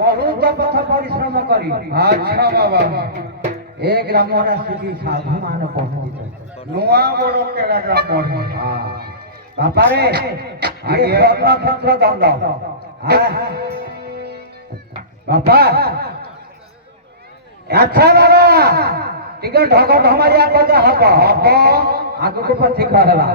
ବହୁତ ପଥ ପରିଶ୍ରମ କରି আচ্ছা বাবা ଏ ଗ୍ରାମରେ ଆସିକି ସାଧୁମାନେ ପହଞ୍ଚିଛନ୍ତି। ନୂଆ ବଡ଼ କେରାଟା ପଢେ ବାପାରେ ଇଏ ସ୍ୱର୍ଣ୍ଣକ୍ଷେତ୍ର ଦଣ୍ଡ ବାପା ଆଚ୍ଛା ବାବା ଟିକେ ଢଗ ଢମାରିଆ କଥା ହବ ହବ ଆଗକୁ ପଛିକ ହେବା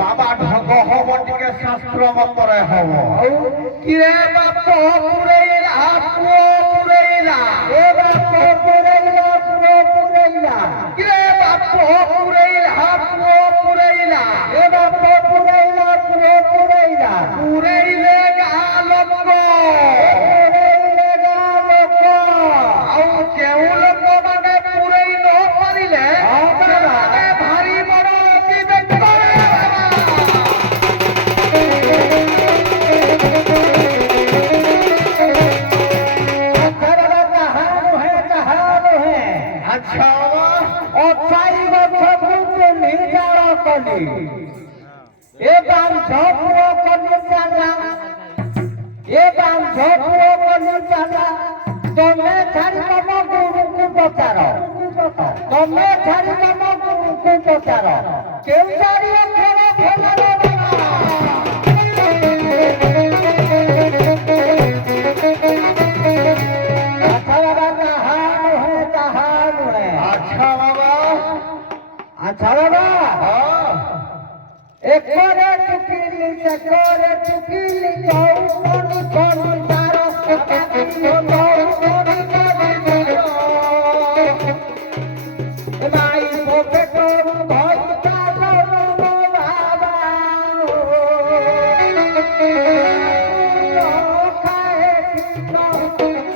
বাবা ঢগ হব টিকে শাস্ত্র মতরে হব কিরে বাপ পুরাইলা পুরাইলা এ বাপ পুরাইলা পুরাইলা কিরে বাপ পুরাইলা পুরাইলা এ বাপ পুরাইলা পুরাইলা পুরাইলে গালক পুরাইলে গালক আউ কেউ লোক মানে পুরাই ন পারিলে মানে ভারী বড় বিবেক করে আচ্ছা অথাই গছগুলো নির্জাল কলি এবং ঝপুর কলি চালা এবং ঝপুর কলি চালা তুমি ছাড়ি তম গুরুকে পচার তুমি ছাড়ি তম গুরুকে পচার কেউ ছাড়ি অক্ষর আচ্ছা বাবা একরে চুকিলি সেকরে চুকিলি চৌকনি কোনি তার ভাই ভোগে করু ভয় চালো বাবা খায় কৃষ্ণ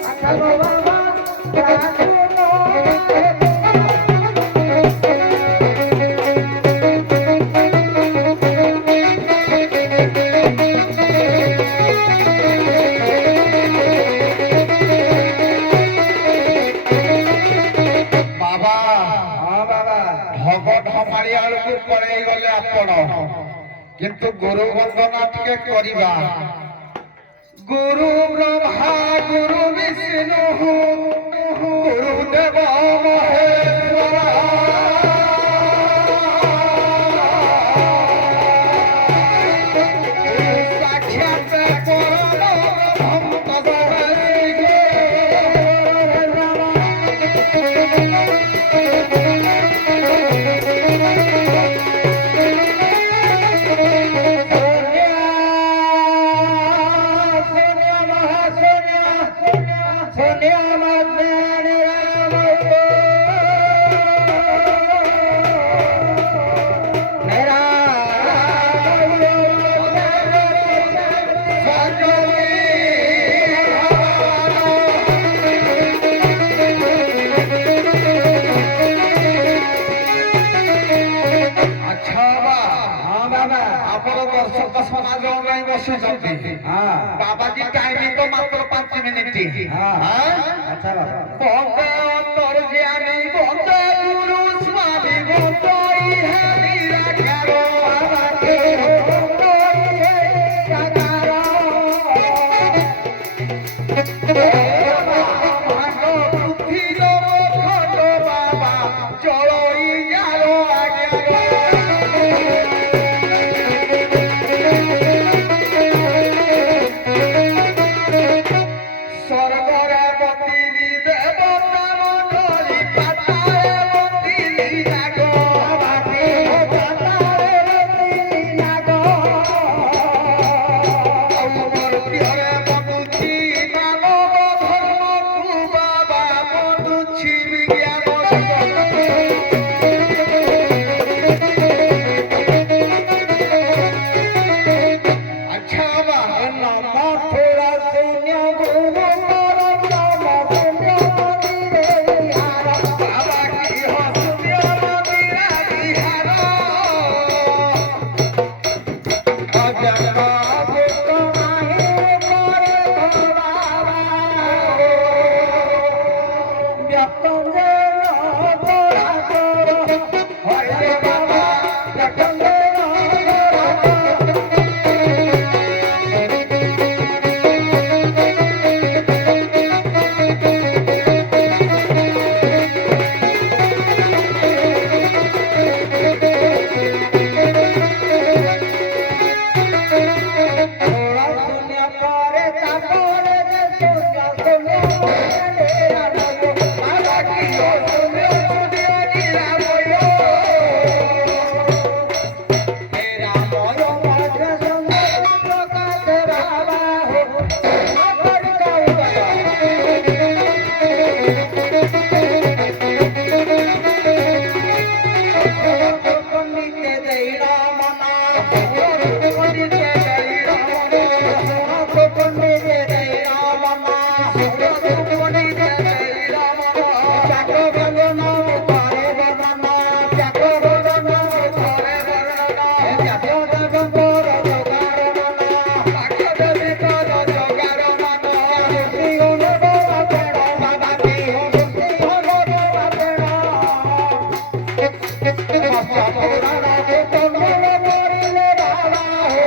আচ্ছা বাবা কিন্তু গুরু বন্দনা টিকে করিবা গুরু ব্রহ্মা গুরু বিষ্ণু গুরু দেব মহেশ্বর সাক্ষাৎ পরম ভক্ত बाबाजी टाइमिंग तो मात्र 5 मिनिट আচ্ছা বাবা अंतर ज्ञानी बंदे गुरु स्वामी बंदई है निराकारो बाबाके बंदई है निराकारो भागो बुद्धि रो खंड बाबा चलोई जारो आगे তপস্যা পুরাণ কুতণ্ডল করিলে বাবা হো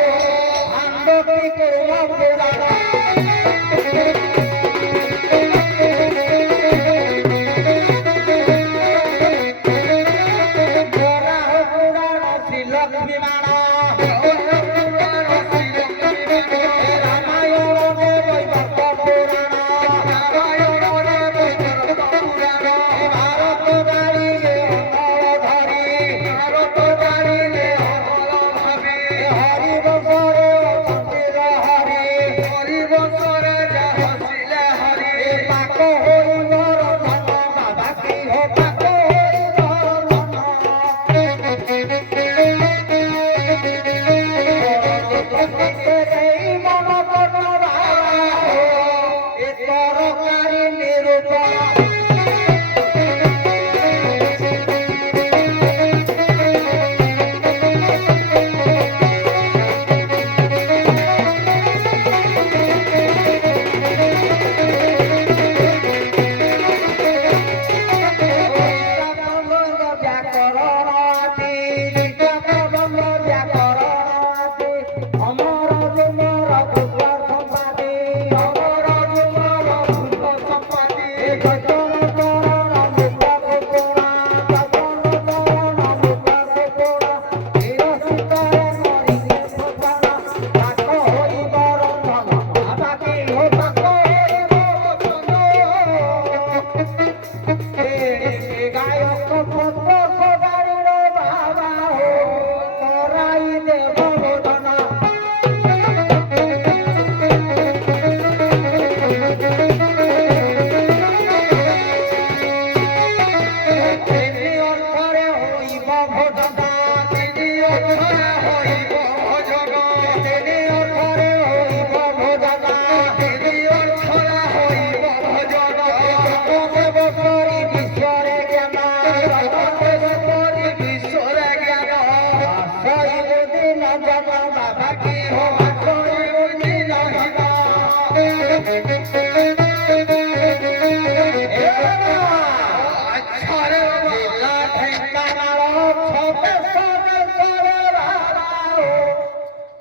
আন্দতি কুর্ম পুরাণ লক্ষ্মী মানা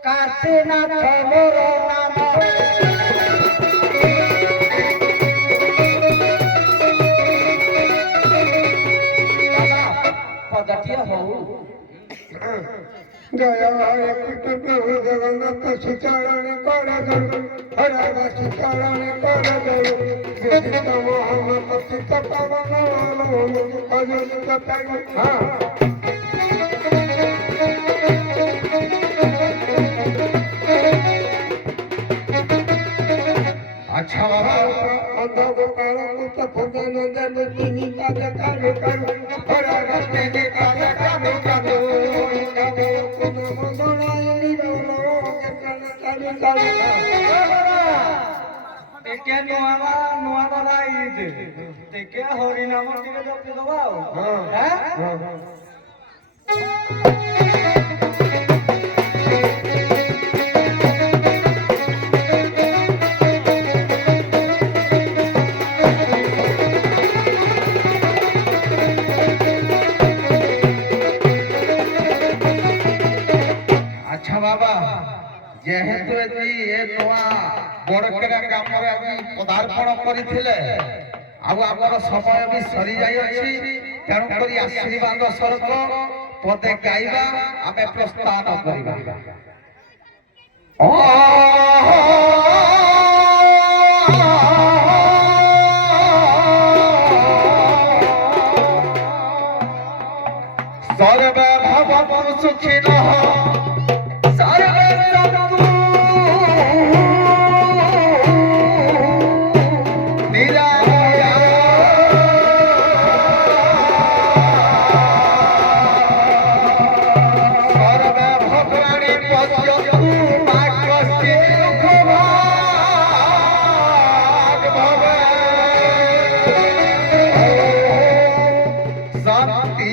কাশীনাথ মোর নাম পদটিয়া হও জয় হরে কৃষ্ণ প্রভু জগন্নাথ সুচারণে কর ধরু হরাগ সুচারণে কর ধরু বিদিত মোহন পতিত পবন অযোনিত প্রাণ হ্যাঁ আচ্ছা বাবা অন্ধকার মুক্ত ফুটে নন্দন তিনি কাজ কাজ করু হরাগ তিনি কাজ কাজ করু কোন মঙ্গলায় নিরল কেন কাজ কাজ একে নোয়া বাবা ইতে তেকে হরি নাম টিকে জপি দবাও হ্যাঁ আচ্ছা বাবা যেহেতু এটি এ নূଆ বড়কেরা গ্রামরে আমি পদার্পণ করিଥିଲେ ଆଉ ଆମର ସମୟ ବି ସରି ଯାଇଅଛି ତେଣୁ କରି ଆଶୀର୍ବାଦ ସ୍ୱରୂପ ପଦେ ଗାଇବା ଆମେ ପ୍ରସ୍ଥାନ କରିବା সর্বে ভবতু সুখিনঃ সর্বে সন্তু শান্তি